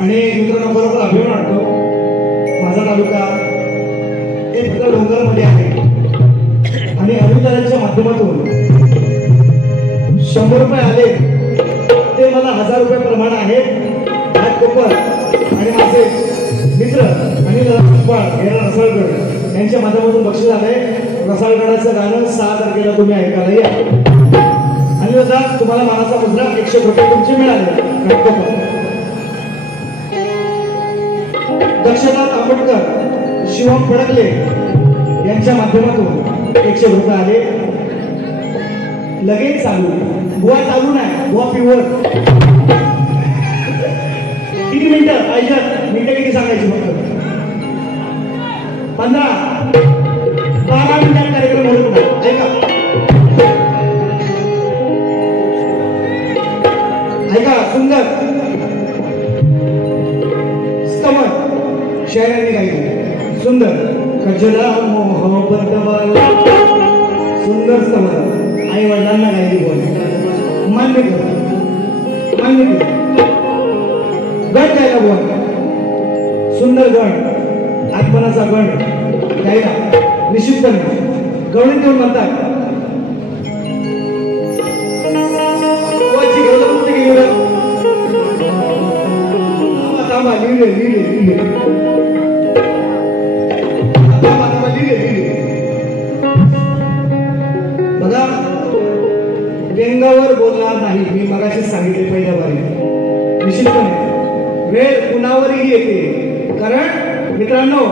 आणि मित्रांनो बरोबर अभिमान वाटतो माझा तालुका हे फक्त डोंगरामध्ये आहे आणि अनुदानाच्या माध्यमातून 100 रुपये आले ते मला 1000 रुपये प्रमाण आहेत. कोपर आणि माझे मित्र आणि रसाळगड यांच्या माध्यमातून बक्षीस आलंय. रसाळगडाचं गाणं 6 तारखेला तुम्ही ऐकायला या आणि दादा तुम्हाला मानाचा मुद्रा 100 रुपये तुमचे मिळाले. दक्षता तांबटकर शिवम फडकले यांच्या माध्यमातून 100 रुपये आले. लगेच चालू बुवा चालू नाही बुवा प्युअर 3 मिनिटं पाहिजे. मिनिटं किती सांगायची फक्त 15-12 मिनिटात कार्यक्रम होईल. ऐका ऐका सुंदर स्तमन शायरांनी गायली. सुंदर कजला मोहब्बत वाला सुंदर स्तमन आई वडिलांना गायली. बोल मान्य कर मान्य कर. गण गायला बोल सुंदर गण आत्मनाचा गण गायला निश्चितपणे गवळीत देऊन म्हणतात. थांबा लिहिले लिहिले लिहिले बघा व्यंगावर बोलणार नाही. मी मगाशीच सांगितले पहिल्या बारी. निश्चितपणे वेळ कुणावरही येते. कारण मित्रांनो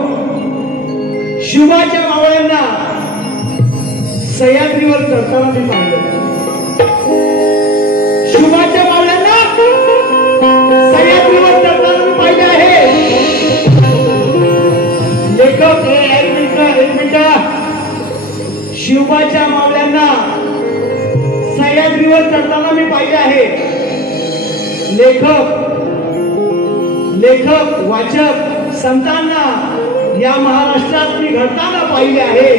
शिवाच्या मावळ्यांना सह्याद्रीवर चढताना मी पाहिलं. शिवाच्या मावळ्यांना सह्याद्रीवर चढताना मी पाहिलं आहे. लेखक एक मिनिट शिवाच्या मावळ्यांना सह्याद्रीवर चढताना मी पाहिलं आहे. लेखक वाचक संतांना या महाराष्ट्रात मी घडताना पाहिले आहे.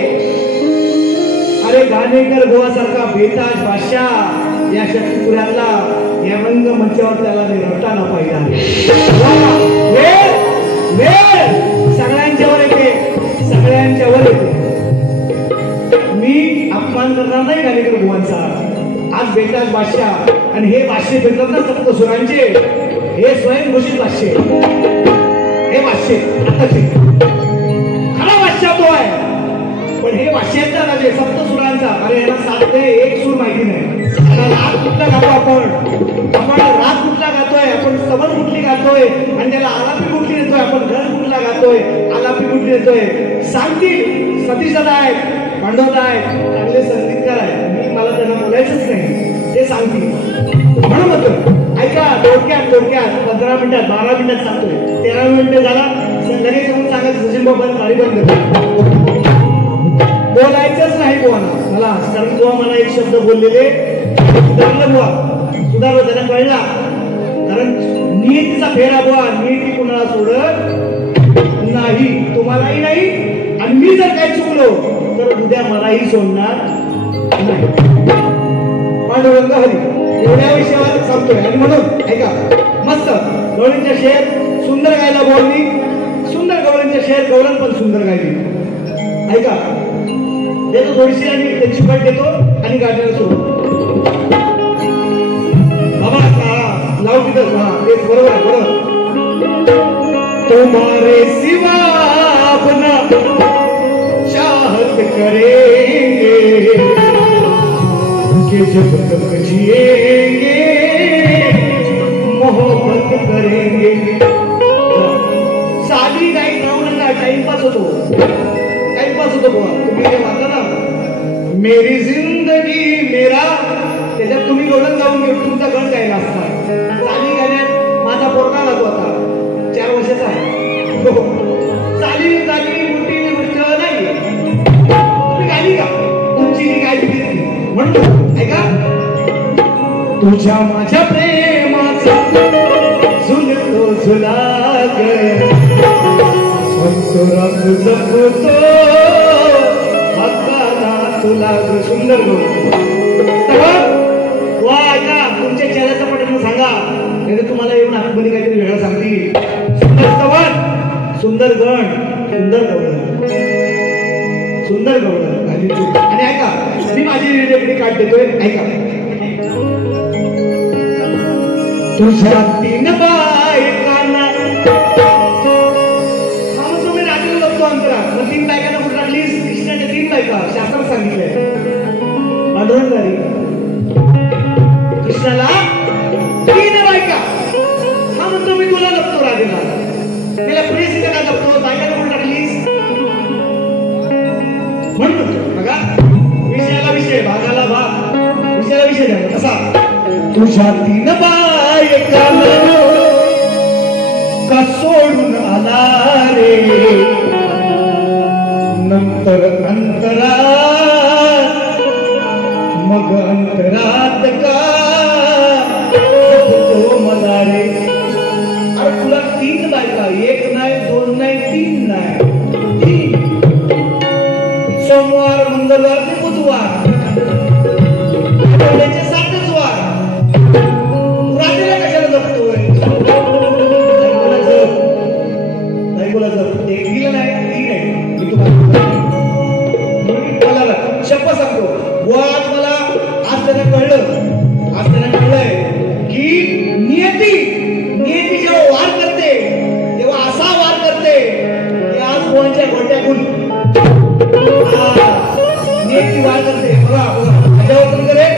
अरे घाणेकर गोवासारखा बेताज बादशाह या शक्तीपुऱ्यातला या रंगमंचावर त्याला मी घडताना पाहिले आहे. सगळ्यांच्यावर येते सगळ्यांच्यावर येते. मी अपमान करणार नाही घाणेकर गोवांचा. आज बेताज बादशाह आणि हे भाष्य भेटतात ना सप्तसुरांचे हे स्वयंघोषित भाष्य. हे भाष्य आताचे खरा भाष्य तो आहे. पण हे भाष्यांचा राजे सप्तसुरांचा. अरे याला 7 ते 1 सूर माहिती नाही. राग कुठला गातो आपण राग कुठला गातोय आपण स्तवन कुठली गातोय आणि त्याला आलापी कुठली देतोय आपण घर कुठला गातोय आलापी कुठली देतोय. सांगतील सतीशदा आहेत पांडवदा आहेत चांगले संगीतकार आहेत. मला त्यांना बोलायचंच नाही ते सांगतील. म्हणून म्हणतो ऐका थोडक्यात 15 मिनिटात 12 मिनिटात सांगतोय. 13 मिनिटं झाला लगेच येऊन सांगायचं सचिन बाबा गाडी बंद बोलायचंच नाही बुवाना मला. कारण बुवा मला एक शब्द बोललेले सुधारलं बुवा त्यांना कळला. कारण नियतीचा फेरा बुवा नियती कुणाला सोडत नाही तुम्हालाही नाही. आणि मी जर काही चुकलो तर उद्या मलाही सोडणार नाही. पांडुरंग हरी एवढ्या विषयावर सांगतोय. आणि म्हणून ऐका मस्त गवळींच्या शेर सुंदर गायला बोलली. सुंदर गवळींच्या शेर गवळण पण सुंदर गायली. ऐका देतो थोडीशी आणि त्यांची पट देतो आणि गाण्याला सुरू बाबा लावू तिथं. तेच बरोबर आहे बरोबर. तुम्हारे सिवा अपना चाहत करेंगे कि जब तक जिएंगे मोहब्बत करेंगे. साधी गाईड राहू नका. टाइमपास होतो बुवा. तुम्ही जे म्हणता ना मेरी जिंदगी मेरा त्याच्यात तुम्ही लोळत जाऊन तुमचा गण गायला असता. साधी गाण्यात माझा पोरगा लागतो आता 4 वर्षाचा आहे. साधी मोठी गोष्ट नाही. तुम्ही गायली का तुमची गायली म्हणतो. ऐका तुझ्या माझ्या प्रेमाचा झुलतो झुलाग अंतरात जपतो हक्काना तुला सुंदर वा ऐका तुमच्या चेहऱ्याचा पटकन सांगा. नाही तर तुम्हाला येऊन आतमध्ये काहीतरी वेगळं सांगतील. सुंदर स्तवन, सुंदर गण, सुंदर गवळण, सुंदर गवळण. आणि ऐका, मी माझी रेकडी काढ देतोय, ऐका. तुझ्या 3 बायकांना तुम्ही राजूला लपतो अंतरा. मग 3 बायकांना कुठं टाकलीस? कृष्णाच्या 3 बायका शास्त्रात सांगितलंय. पांडुरंगारी कृष्णाला 3 बायका. हा म्हणतो मी तुला लपतो राजेला. त्याला प्रेस का लपतो? बायकांना कुठं टाकलीस म्हणतो. बघा, विषयाला विषय, भागाला भाग, विषयाला विषय द्या कसा. तुझ्या 3 बायकांना का सोडून आला रे नंतर अंतरात, मग अंतरात का तो मला रे. अरे तुला 3 बायका, 1 नाही, 2 नाही, 3 नाही, 3. सोमवार, मंगळवार ते बुधवार, आठवड्याचे 7च वार. रात्रीला कशाला जपतोय? एक दिलं नाही, 3 आहे. मी तुम्हाला शपथ सांगतो, आज मला आज त्यांना कळलंय की नियती जेव्हा वार करते तेव्हा असा वार करते की आज कोणाच्या गोट्यातून नियती वार करते. बघा माझ्यावर पण करे,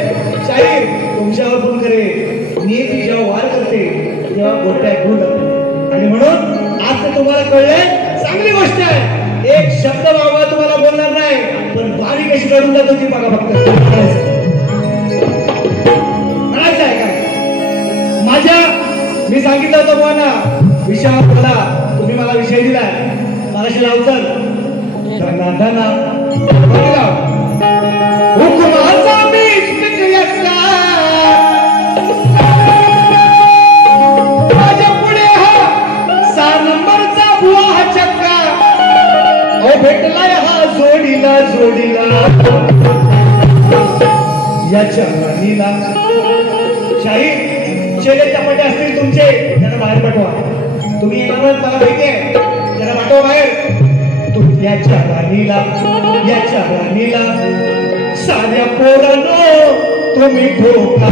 शाहीर तुमच्यावर पण करे. नियती जेव्हा वार करते तेव्हा गोट्यातून. आणि म्हणून आज ते तुम्हाला कळलंय, चांगली गोष्ट आहे. एक शब्द बाबा तुम्हाला बोलणार नाही, पण बारी कशी काढून जातो ती बघा फक्त. म्हणायचं आहे काय? मी सांगितलं होतं तुम्हाला विषयावर बोला. तुम्ही मला विषय दिलाय, मला लावचल धना धना हुकुमाचा माझ्या पुढे हा 6 नंबरचा बुवा हा चक्का. भेटलाय हा जोडीला याच्या राणीला. शाहीर शेले चपाटे असतील तुमचे, त्यांना बाहेर पाठवा. तुम्ही येणार मला माहिती आहे, त्यांना पाठवा बाहेर. याच्या राणीला साध्या पोरांनो तुम्ही ठोका.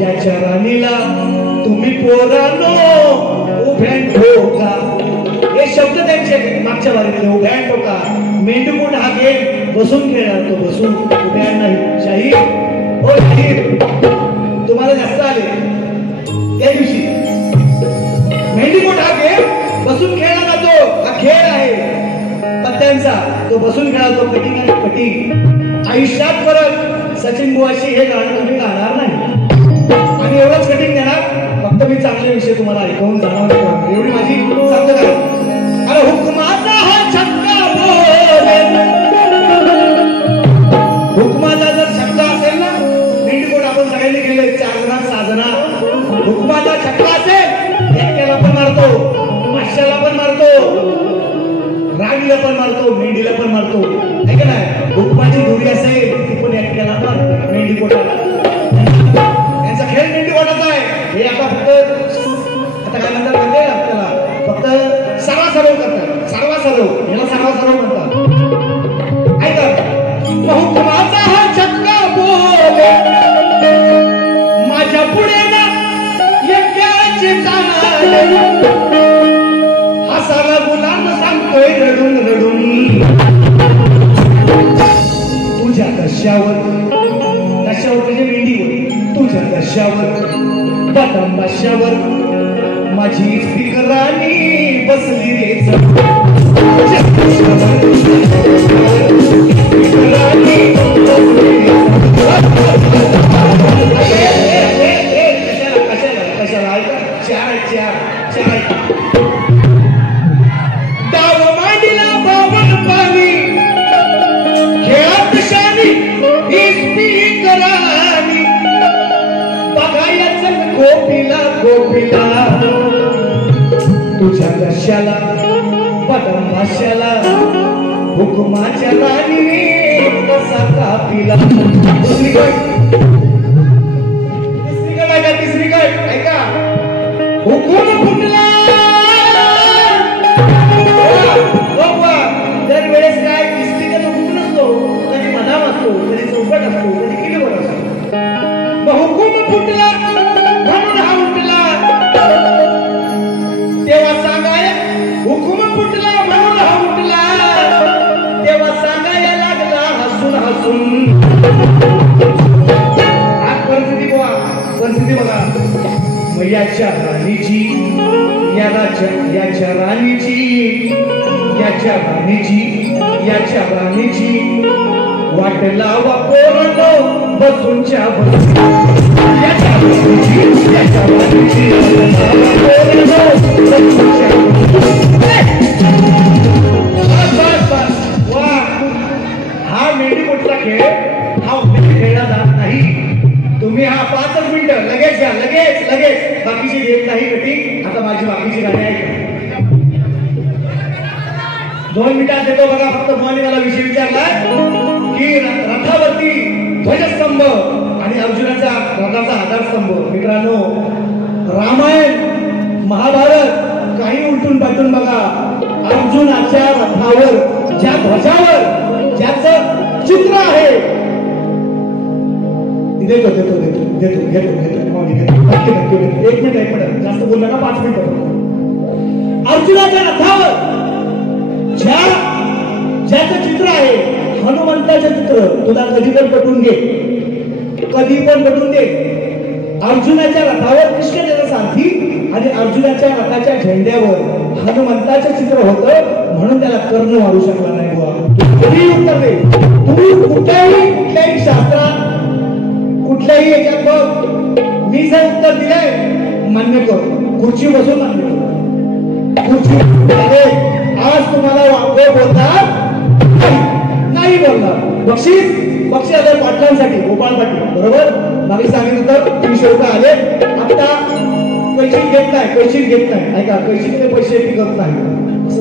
याच्या राणीला तुम्ही पोरांनो उभ्या ठोका. हे शब्द त्यांचे मागच्या वारीतले. उभ्या ठोका. मेंढूकुट हा गेम बसून खेळणार, तो बसून, उभ्या नाही. शाहीर हो शाहीर, तुम्हाला जास्त आले त्या दिवशी. मेंढूकुट हा गेम बसून खेळला जातो, हा खेळ आहे पत्त्यांचा. तो बसून खेळा, तो कटिंग आहे कटिंग. आयुष्यात परत सचिन बुवाशी हे गाणं तुम्ही गाणार नाही. आणि एवढंच कटिंग देणार, फक्त मी चांगले विषय तुम्हाला ऐकवून जाणवतो, एवढी माझी सांगतो का. अरे हुकमाचा हा छक्का बोले. हुकमाचा जर छक्का असेल ना, मेंढीकोट आपण सगळ्यांनी गेले 4 जण 6 जण. हुकमाचा छक्का असेल, एकट्याला पण मारतो, 500ला पण मारतो, रागीला पण मारतो, मेंढीला पण मारतो. आहे का नाही? हुकमाची धुरी असेल ती पण एकट्याला मारतो, मेंढीकोटाला. यांचा खेळ मेंढीकोटाचा आहे. हे आता फक्त आता काय म्हणतात माहिती आहे आपल्याला, फक्त सर्वासर्व करतात. सर्वासर्व, याला सर्वासर्व म्हणतात. ऐका, हुकमाचा हा छक्का बोले माझ्या पुढे ना एकट्याचे जाणारे. हा सारा गुलाम सांगतोय रडून तुझ्या दशावर म्हणजे मेंढीवर, तुझ्या दशावर बदाम भाष्यावर माझी फिकरानी बसली रे. कशाला चार डाव मांडीला बावन पाणी खेळात शानी करानी. बघायचं गोपीला तुझ्या दशाला बदाम भाष्याला हुकुमाच्या राणीने कसा कापिला. हुकूम फुटला दर वेळेस काय इस्त्रीचा हुकूम नसतो, कधी मधाम असतो, कधी चौपट असतो, कधी किलोवर असतो. मग हुकूम फुटला म्हणून हा उठला. तेव्हा सांगाय हुकूम फुटला म्हणून हा उठला. तेव्हा सांगायला लागला हसून हसून. आज परिस्थिती बघा, परिस्थिती बघा. मग याच्या राणीची, याच्या राणीची वाट लावा पोरनो बसूनच्या बस. याच्या राणीची वा. हा मेंढी मोठा खेळ हा खेळला जात नाही. तुम्ही हा 5 मिनिटं लगेच घ्या, लगेच बाकीची घेत नाही कटी. आता माझी बाकीची गाणी आहे 2 मिनिटात देतो बघा. फक्त मला विषय विचारला की रथावरती ध्वजस्तंभ आणि अर्जुनाचा रथाचा आधारस्तंभ. मित्रांनो, रामायण महाभारत काही उलटून पालटून बघा. अर्जुनाच्या रथावर ज्या ध्वजावर ज्याचं चित्र आहे देतो देतो देतो देतो घेतो घेतो. एक मिनिट जास्त बोलला ना, 5 मिनिट. अर्जुनाच्या रथावर ज्याचं चित्र आहे, हनुमंताचं चित्र, तुला कधी पण पटवून घे, कधी पण पटवून दे. अर्जुनाच्या रथावर कृष्ण त्याचा सारथी आणि अर्जुनाच्या रथाच्या झेंड्यावर हनुमंताचं चित्र होतं, म्हणून त्याला कर्ण मारू शकला नाही. कधी उत्तर दे. तुम्ही कुठल्याही शास्त्रात कुठल्याही याच्यात बघ, मी जर उत्तर दिलंय मान्य कर, खुर्ची बसून मान्य कर. खुर्ची आज तुम्हाला वापर बोलतात नाही बोलणार. बक्षीस आले पाटलांसाठी, गोपाळ पाटील बरोबर. मागे सांगितलं तर 300 रुपये आले. आता पैसे घेत नाही ऐका, पैसे टिकत नाही असं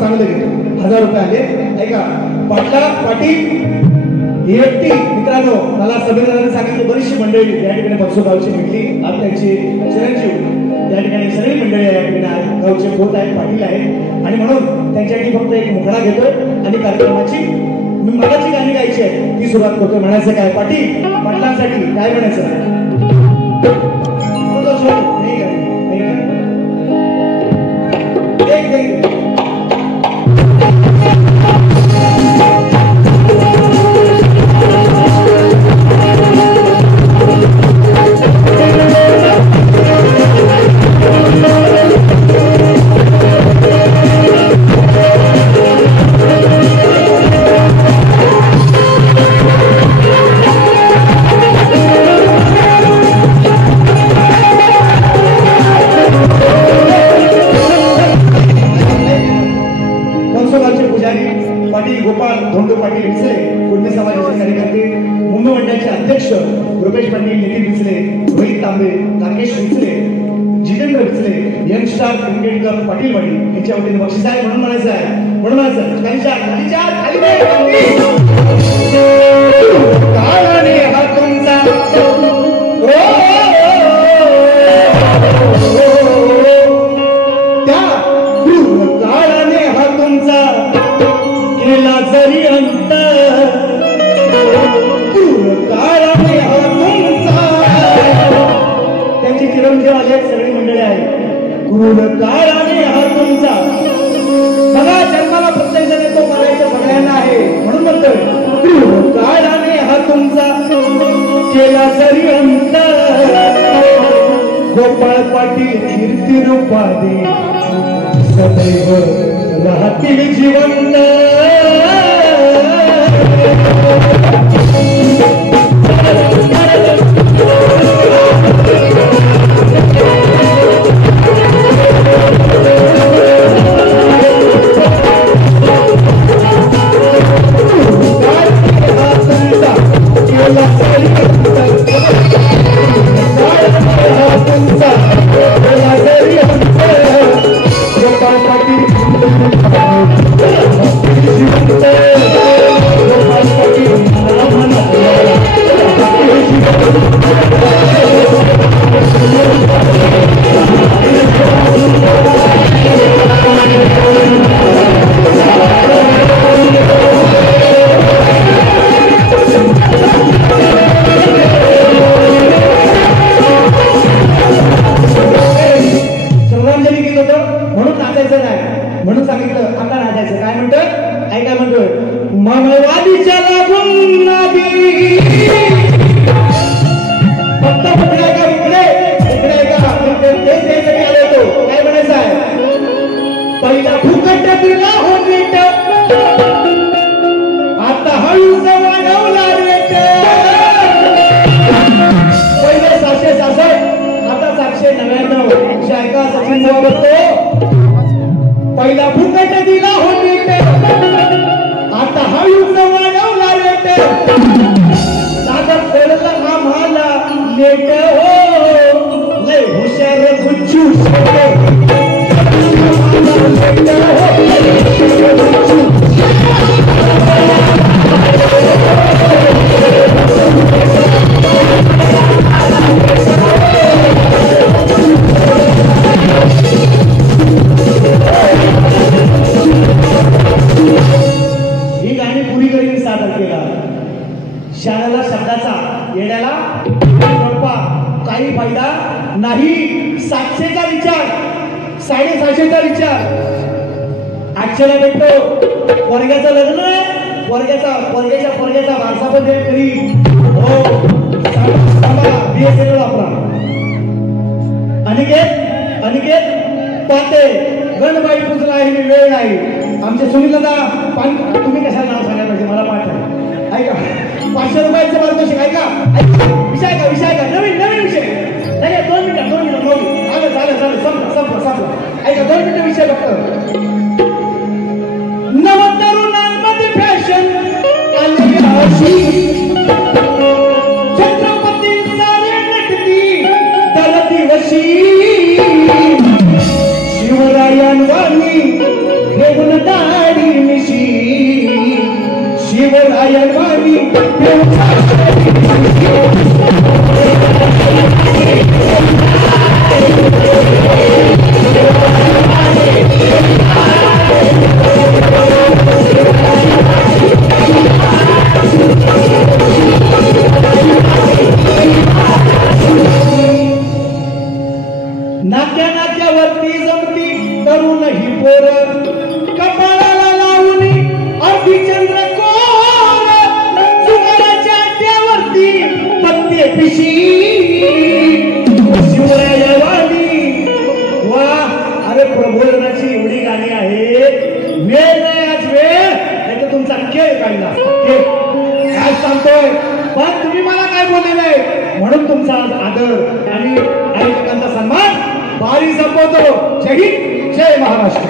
चांगलं घेतो. 1000 रुपये आले ऐका. पाटील ही व्यक्ती. मित्रांनो, मला सभेदारांनी सांगितलं बरीचशी मंडळी या ठिकाणी बक्षोगावची भेटली. आज त्यांचे चिरंजीव या ठिकाणी सगळी मंडळी या ठिकाणी गावचे होत आहेत, पाटील आहेत. आणि म्हणून त्यांच्यासाठी फक्त एक मुखडा घेतोय आणि कार्यक्रमाची मी मनाची गाणी गायची आहे ती सुरुवात करतोय. म्हणायचं काय पाटलांसाठी काय म्हणायचं? पाटील पाटील याच्या वतीने बक्षीस आहे म्हणून म्हणायचं काळाने हा तुमचा त्या काळाने हा तुमचा केला जरी अंत. काळाने हा तुमचा. त्यांची चिरंजीव आले सगळी मंडळी आहे. काळाने हा तुमचा. बघा, जन्माला प्रत्येक जण तो मरायचं सगळ्यांना आहे म्हणून म्हणतोय काळाने हा तुमचा केला जरी अंत. गोपाळ पाटील कीर्ती रूपाने सदैव राहतील जिवंत. जेव्हा बघतो पहिला फुकट दिला हो नीट, आता हा युद्ध वाढवला लेट, दादा पडला आम्हाला लेट हो, लय हुशार गुच्चू ही गाणी पुरी करीन सादर केला. शाळेला शब्दाचा येण्याला काही फायदा नाही. 700चा विचार 650चा विचार 800ला भेटतो. पोरग्याचं लग्न आहे, पोरग्याच्या वारसा पण देत तरी हो BSNL वापरा. अनिकेत पाते गणबाई पुजला आहे मी वेळ नाही. आमचे सुनील दादा तुम्ही कशाला नाव सांगायला पाहिजे मला पाठ आहे. ऐका 500 रुपयाचं मार्गदर्शक ऐका. विषय का नवीन विषय नाही. 2 मिनिटं झालं संपलं ऐका 2 मिनिटं विषय फक्त. नवतरुणांमध्ये फॅशन आलेली अशी, छत्रपती सारे नटती दलती वशी, शिवरायांवाणी घेऊन दाढी मिशी, शिवरायांवाणी घेऊन दाढी मिशी. नाक्यावरती जमती तरुण ही पोर, कपाळाला लावून अर्धीचंद्र कोर, सुगराच्या अड्ड्यावरती पत्ते पिशी, शिवरायवाडी. वा अरे प्रबोधनाची एवढी गाणी आहेत. वेळ नाही आज वेळ नाही तर तुमचा खेळ काढला काय सांगतोय. पण तुम्ही मला काय बोललेलं म्हणून तुमचा आदर आणि आयोजकांचा सन्मान बारी संपवतो. जय हिंद जय महाराष्ट्र.